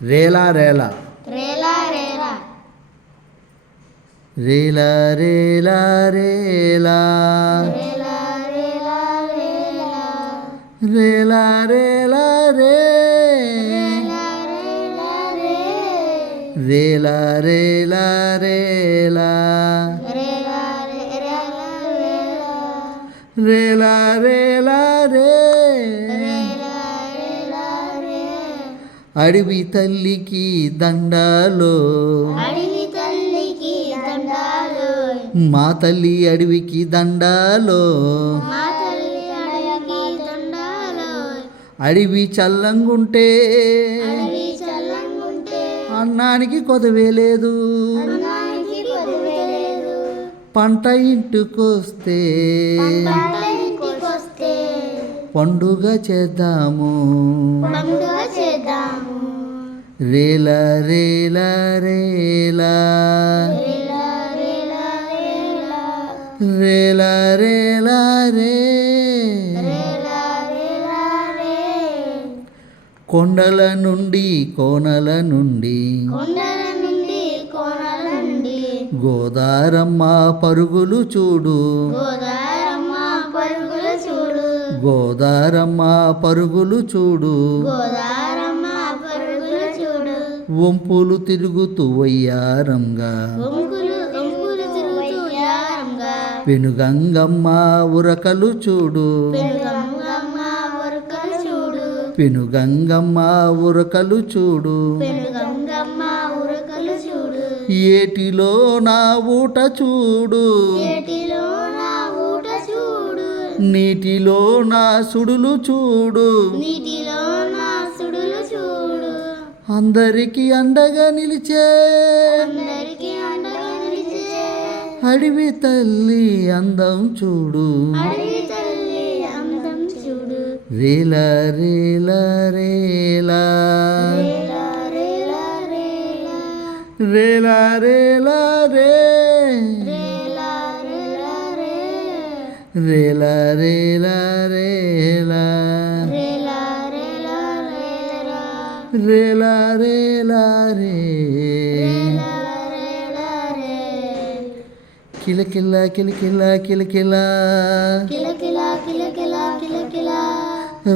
ರೇಲಾ ರೇಲಾ ರೇಲ ರೇಲ ರೇಲ ರೇಲ ರೇಲ ರೇ ರೇಲ ರೇಲ ರೇಲ ರೇಲ ರೇಲ ರೇ అడవి తల్లికి దండాలో. అడవి తల్లికి దండాలు. మా తల్లి అడవికి దండాలో. మా తల్లి అడవికి దండాలు. అడవి చల్లంగుంటే అడవి చల్లంగుంటే అన్నానికి కొదవే లేదు. ఇంటికొస్తే పంట ఇంటికొస్తే పండుగ చేద్దాము. రేల రేల రేల. రేల రేల రే. కొండల నుండి కోనల నుండి. గోదారమ్మ పరుగులు చూడు. గోదారమ్మ పరుగులు చూడు. గోదారమ్మ పరుగులు చూడు. వంపులు తిరుగుతూ వయ్యారంగా. పెనుగంగమ్మ ఉరకలు చూడు. పెనుగంగమ్మ ఉరకలు చూడు. ఏటిలో నా ఊట చూడు. ఏటిలో నా ఊట చూడు. నీటిలో నా సుడులు చూడు. అందరికి అందరికీ అండగా నిలిచే. అడివి అడవి తల్లి అందం చూడు. అడవి రేల రేల. రేల రేల. రేల రేల. రేలా రేలా రేలా. రేలా రేలా రేలా. రేలా రే. కిలకిలా కిలకిలా కిలకిలా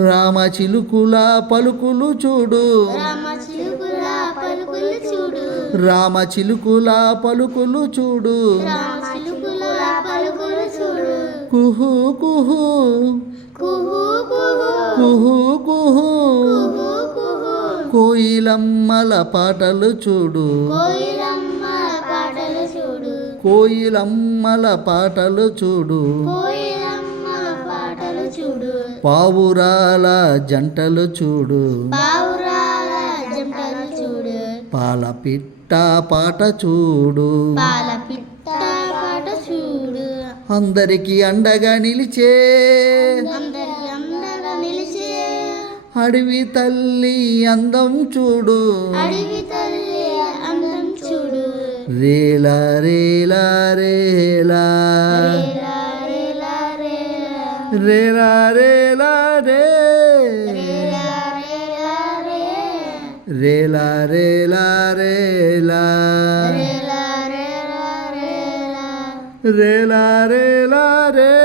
రామ చిలుకుల పలుకులు చూడు. రామ చిలుకుల పలుకులు చూడు. రామ చిలుకులా పలుకులు చూడు. కుహు కుహు కుహు కుహు కోయిలమ్మల పాటలు చూడు. కోయిలమ్మల పాటలు చూడు. పావురాల జంటలు చూడు. పాల పిట్ట పాట చూడు. పాల అందరికీ అండగా నిలిచే. అడవి తల్లి అందం చూడు. రేలా రేలా రేలా. రేలా రేలా రే. రేలా రేలా. రేలా రేలా రేలా రే.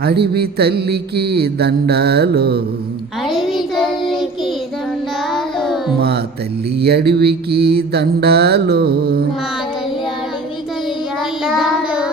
అడవి తల్లికి దండాలు. అడవి తల్లికి దండాలు. మా తల్లి అడవికి దండాలు. మా